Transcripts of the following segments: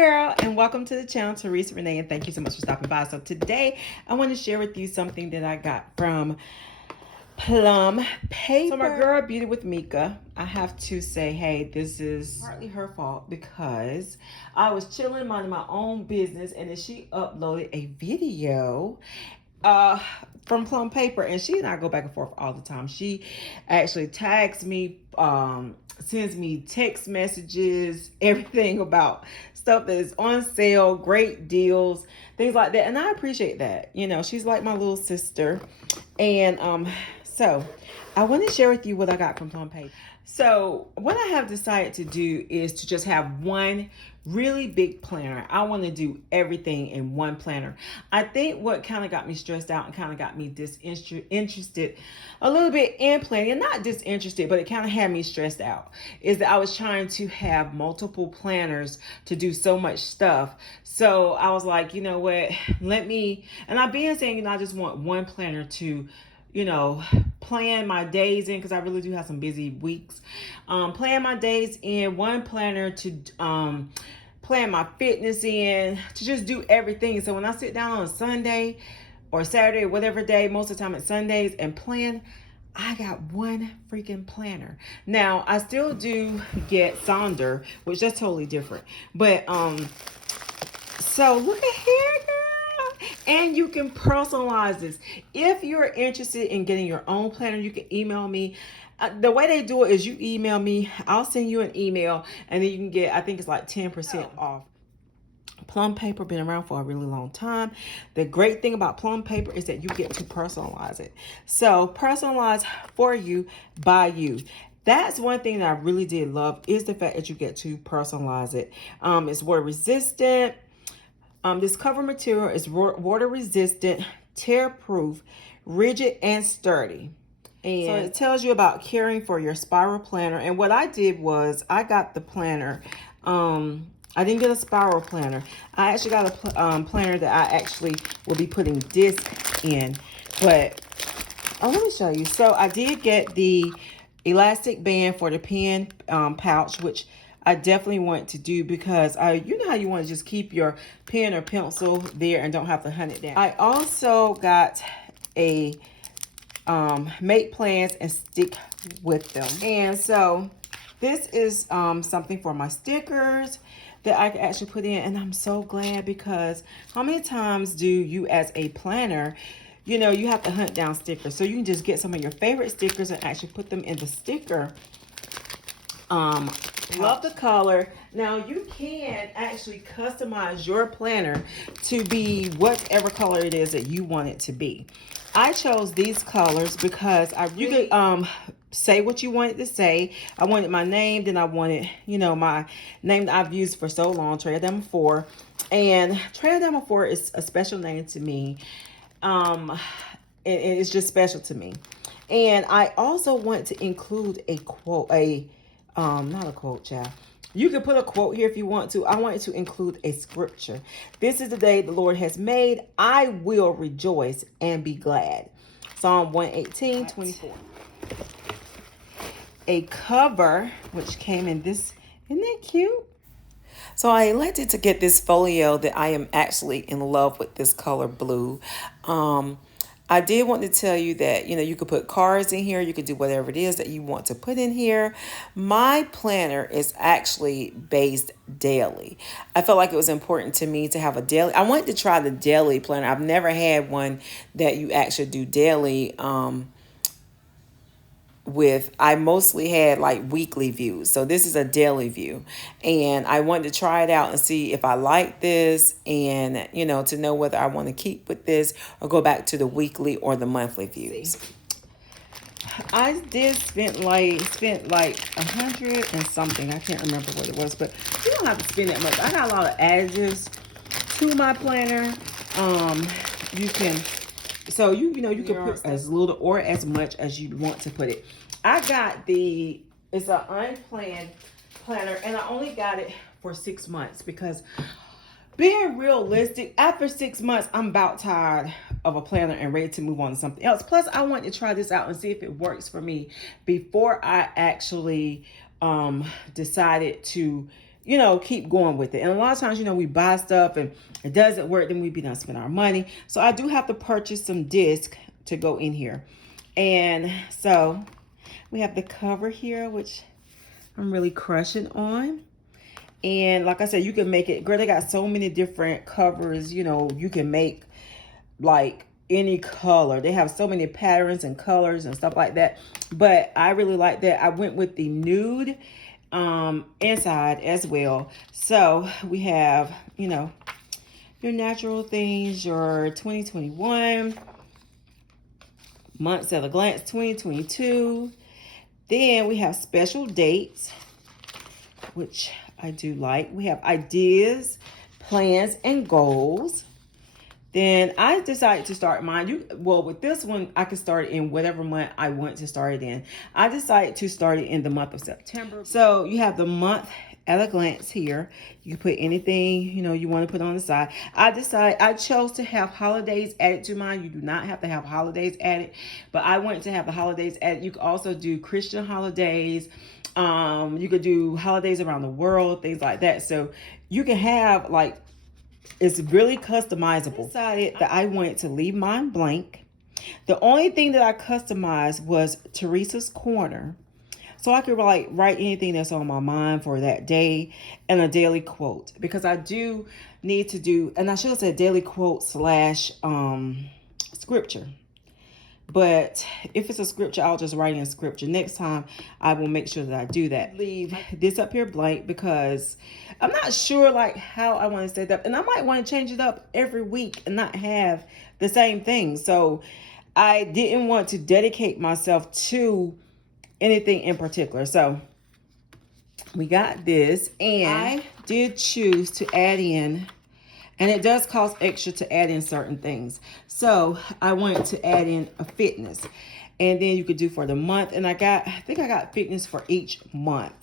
girl, and welcome to the channel, Teresa, Rene, and thank you so much for stopping by. So today I want to share with you something that I got from Plum paper. So my girl Beauty with Mika, I have to say, hey, this is partly her fault because I was chilling minding my own business, and then she uploaded a video from Plum paper, and she and I go back and forth all the time. She actually tags me, sends me text messages, everything about stuff that is on sale, great deals, things like that, and I appreciate that. You know, she's like my little sister. And so I want to share with you what I got from Plum paper. So what I have decided to do is to just have one really big planner. I want to do everything in one planner. I think what kind of got me stressed out and kind of got me disinterested a little bit in planning, and not disinterested, but it kind of had me stressed out, is that I was trying to have multiple planners to do so much stuff. So I was like, you know what, and I've been saying, you know, I just want one planner to, you know, plan my days in, because I really do have some busy weeks. Plan my days in, one planner to plan my fitness in, to just do everything. So when I sit down on a Sunday or Saturday or whatever day, most of the time it's Sundays, and plan, I got one freaking planner. Now I still do get Sonder, which that's totally different. But so look at here, girl. And you can personalize this. If you're interested in getting your own planner, you can email me. The way they do it is you email me, I'll send you an email, and then you can get, I think it's like 10% off. Plum paper been around for a really long time. The great thing about Plum paper is that you get to personalize it. So personalize for you, by you. That's one thing that I really did love, is the fact that you get to personalize it. It's water resistant. This cover material is water resistant, tear proof, rigid and sturdy. And so it tells you about caring for your spiral planner. And what I did was I got the planner. I didn't get a spiral planner. I actually got a planner that I actually will be putting disc in. But let me show you. So I did get the elastic band for the pen pouch, which I definitely want to do, because you know how you want to just keep your pen or pencil there and don't have to hunt it down. I also got a make plans and stick with them. And so this is something for my stickers that I can actually put in, and I'm so glad, because how many times do you as a planner, you know, you have to hunt down stickers? So you can just get some of your favorite stickers and actually put them in the sticker. Love the color. Now you can actually customize your planner to be whatever color it is that you want it to be. I chose these colors because you could say what you wanted to say. I wanted my name, then I wanted, you know, my name that I've used for so long, Teresa 4. And Teresa 4 is a special name to me. It's just special to me. And I also want to include a quote, not a quote, child. You can put a quote here if you want to. I wanted to include a scripture. This is the day the Lord has made. I will rejoice and be glad. Psalm 118:24. A cover, which came in this, isn't that cute? So I elected to get this folio that I am actually in love with, this color blue. I did want to tell you that, you know, you could put cards in here. You could do whatever it is that you want to put in here. My planner is actually based daily. I felt like it was important to me to have a daily. I wanted to try the daily planner. I've never had one that you actually do daily with. I mostly had like weekly views. So this is a daily view, and I wanted to try it out and see if I like this, and, you know, to know whether I want to keep with this or go back to the weekly or the monthly views. I did spend like 100 and something. I can't remember what it was, but you don't have to spend that much. I got a lot of additives to my planner. You can, so you know, you can put as little or as much as you want to put it. I got it's an unplanned planner, and I only got it for 6 months, because being realistic, after 6 months, I'm about tired of a planner and ready to move on to something else. Plus, I want to try this out and see if it works for me before I actually decided to you know, keep going with it. And a lot of times, you know, we buy stuff and it doesn't work, then we be done spending our money. So I do have to purchase some discs to go in here. And so we have the cover here, which I'm really crushing on. And like I said, you can make it, girl, they got so many different covers, you know, you can make like any color. They have so many patterns and colors and stuff like that. But I really like that. I went with the nude inside as well. So we have, you know, your natural things, your 2021, months at a glance 2022. Then we have special dates, which I do like. We have ideas, plans, and goals. Then I decided to start mine. Well, with this one, I could start it in whatever month I want to start it in. I decided to start it in the month of September. So you have the month at a glance here. You can put anything, you know, you want to put on the side. I chose to have holidays added to mine. You do not have to have holidays added, but I wanted to have the holidays added. You could also do Christian holidays. You could do holidays around the world, things like that. So you can have like, it's really customizable. I decided that I wanted to leave mine blank. The only thing that I customized was Teresa's Corner. So I could write anything that's on my mind for that day and a daily quote. Because I do need to do, and I should have said daily quote slash scripture. But if it's a scripture, I'll just write in scripture. Next time, I will make sure that I do that. Leave this up here blank because I'm not sure like how I want to set it up. And I might want to change it up every week and not have the same thing. So I didn't want to dedicate myself to anything in particular. So we got this. And I did choose to add in, and it does cost extra to add in certain things. So I wanted to add in a fitness. And then you could do for the month. And I think I got fitness for each month.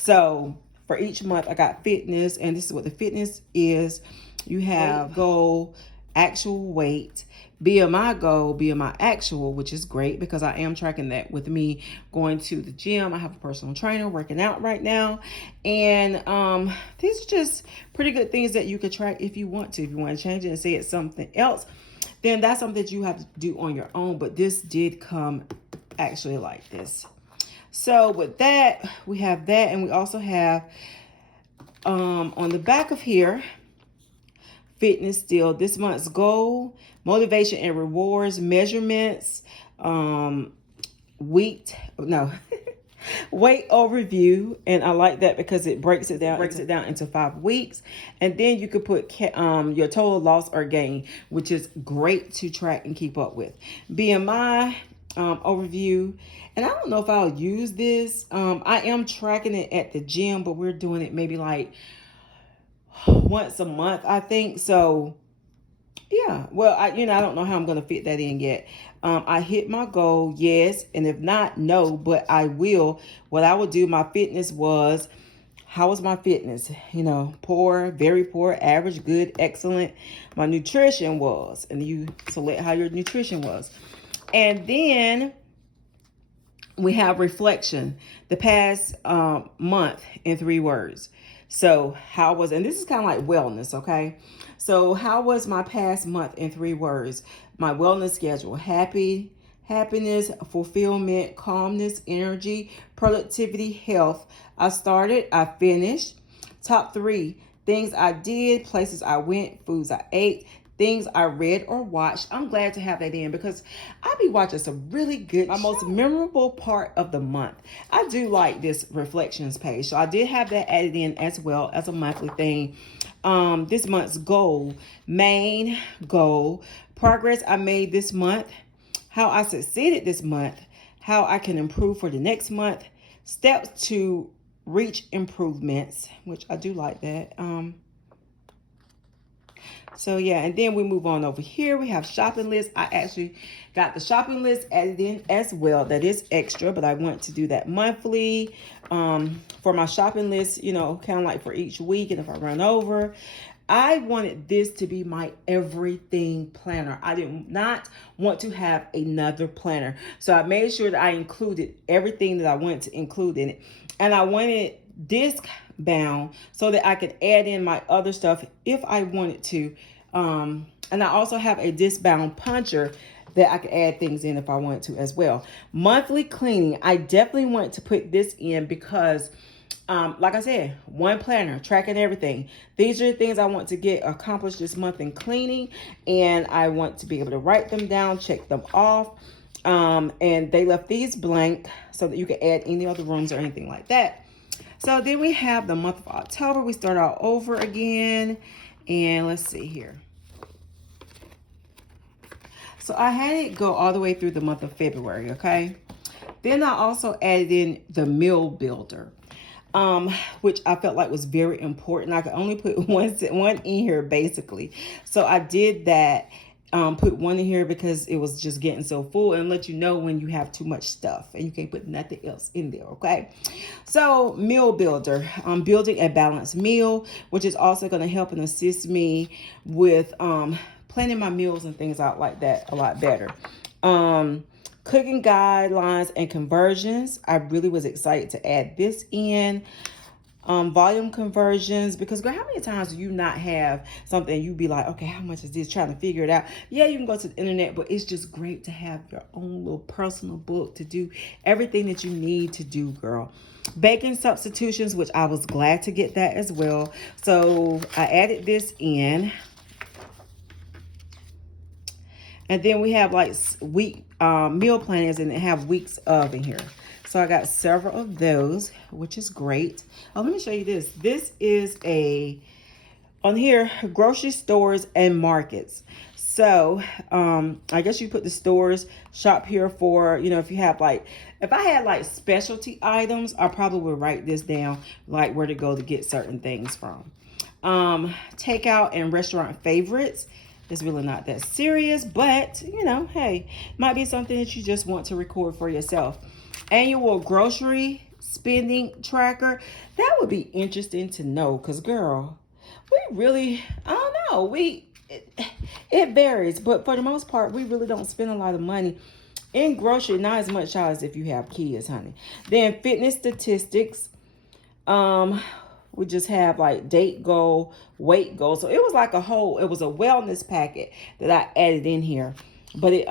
So for each month, I got fitness. And this is what the fitness is. You have goal, actual weight, BMI goal, BMI actual, which is great because I am tracking that with me going to the gym. I have a personal trainer working out right now. And these are just pretty good things that you could track if you want to. If you want to change it and say it's something else, then that's something that you have to do on your own. But this did come actually like this. So with that, we have that. And we also have on the back of here, fitness still, this month's goal, motivation and rewards, measurements, weight overview. And I like that because it breaks it down into 5 weeks. And then you could put your total loss or gain, which is great to track and keep up with. BMI overview. And I don't know if I'll use this. I am tracking it at the gym, but we're doing it maybe like once a month, I think. So yeah, well, I don't know how I'm going to fit that in yet. I hit my goal, yes. And if not, no, but I will. What I would do, my fitness was, how was my fitness? You know, poor, very poor, average, good, excellent. My nutrition was, and you select how your nutrition was. And then we have reflection, the past month in 3 words. So how was, and this is kind of like wellness, okay? So how was my past month in 3 words? My wellness schedule: happiness, fulfillment, calmness, energy, productivity, health. I started, I finished. Top 3, things I did, places I went, foods I ate, things I read or watched. I'm glad to have that in because I be watching some really good shows. My most memorable part of the month. I do like this reflections page. So I did have that added in as well as a monthly thing. This month's goal, main goal, progress I made this month, how I succeeded this month, how I can improve for the next month, steps to reach improvements, which I do like that. So yeah, and then we move on over here. We have shopping list. I actually got the shopping list added in as well. That is extra, but I want to do that monthly for my shopping list, you know, kind of like for each week. And if I run over, I wanted this to be my everything planner. I did not want to have another planner. So I made sure that I included everything that I wanted to include in it. And I wanted disc bound so that I could add in my other stuff if I wanted to. And I also have a disc bound puncher that I could add things in if I wanted to as well. Monthly cleaning, I definitely want to put this in because like I said, one planner, tracking everything. These are the things I want to get accomplished this month in cleaning, and I want to be able to write them down, check them off. And they left these blank so that you can add any other rooms or anything like that. So then we have the month of October. We start all over again, and let's see here. So I had it go all the way through the month of February, okay? Then I also added in the meal builder, which I felt like was very important. I could only put one in here basically. So I did that, put one in here because it was just getting so full, and let you know when you have too much stuff and you can't put nothing else in there, okay? So meal builder, building a balanced meal, which is also going to help and assist me with planning my meals and things out like that a lot better. Cooking guidelines and conversions. I really was excited to add this in. Volume conversions, because girl, how many times do you not have something you be like, okay, how much is this? Trying to figure it out. Yeah, you can go to the internet, but it's just great to have your own little personal book to do everything that you need to do, girl. Baking substitutions, which I was glad to get that as well. So I added this in. And then we have like week meal planners, and they have weeks of in here. So I got several of those, which is great. Oh, let me show you this. This is on here, grocery stores and markets. So I guess you put the stores, shop here for, you know, if you have like, if I had like specialty items, I probably would write this down, like where to go to get certain things from. Takeout and restaurant favorites. It's really not that serious, but you know, hey, might be something that you just want to record for yourself. Annual grocery spending tracker. That would be interesting to know, because girl, we really, I don't know, it varies, but for the most part, we really don't spend a lot of money in grocery, not as much as if you have kids, honey. Then fitness statistics. We just have like date goal, weight goal. So it was like it was a wellness packet that I added in here. But it,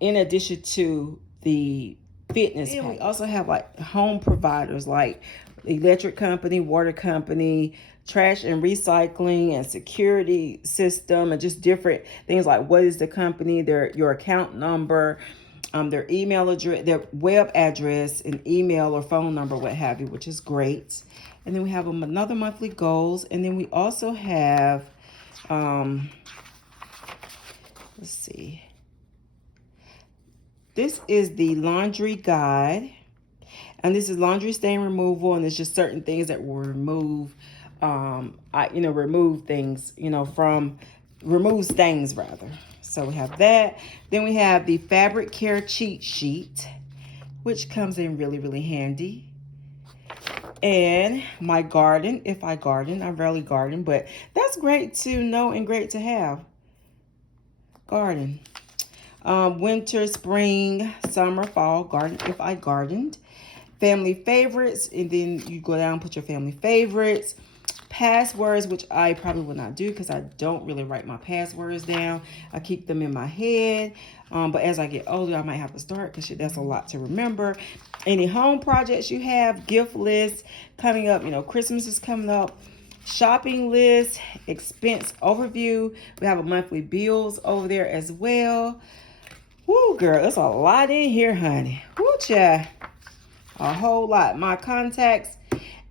in addition to the fitness packet, we also have like home providers like electric company, water company, trash and recycling, and security system, and just different things like what is the company, your account number, their email address, their web address, and email or phone number, what have you, which is great. And then we have another monthly goals. And then we also have, let's see. This is the laundry guide. And this is laundry stain removal. And it's just certain things that will remove, remove things, remove stains rather. So we have that. Then we have the fabric care cheat sheet, which comes in really, really handy. And my garden, if I garden, I rarely garden, but that's great to know and great to have. Garden. Winter, spring, summer, fall, garden, if I gardened. Family favorites, and then you go down and put your family favorites. Passwords, which I probably will not do because I don't really write my passwords down. I keep them in my head. But as I get older, I might have to start because that's a lot to remember. Any home projects you have, gift lists coming up. Christmas is coming up. Shopping list, expense overview. We have a monthly bills over there as well. Woo, girl, there's a lot in here, honey. Woo, child. A whole lot. My contacts.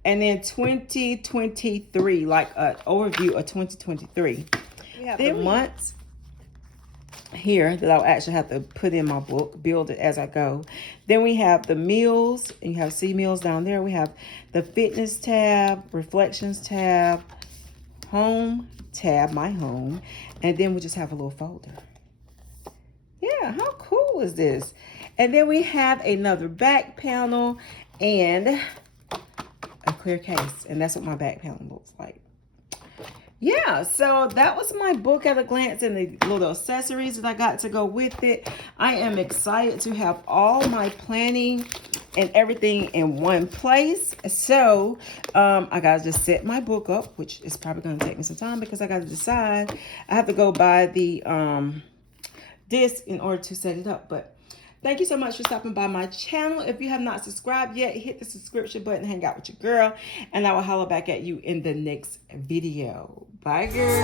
And then 2023, like an overview of 2023. We have the months here that I'll actually have to put in my book, build it as I go. Then we have the meals, and you have see meals down there. We have the fitness tab, reflections tab, home tab, my home, and then we just have a little folder. Yeah, how cool is this? And then we have another back panel and a clear case, and that's what my back panel looks like. Yeah, so that was my book at a glance and the little accessories that I got to go with it. I am excited to have all my planning and everything in one place. So I gotta just set my book up, which is probably gonna take me some time because I gotta decide. I have to go buy the disc in order to set it up. But thank you so much for stopping by my channel. If you have not subscribed yet, hit the subscription button, hang out with your girl, and I will holler back at you in the next video. Bye, girl.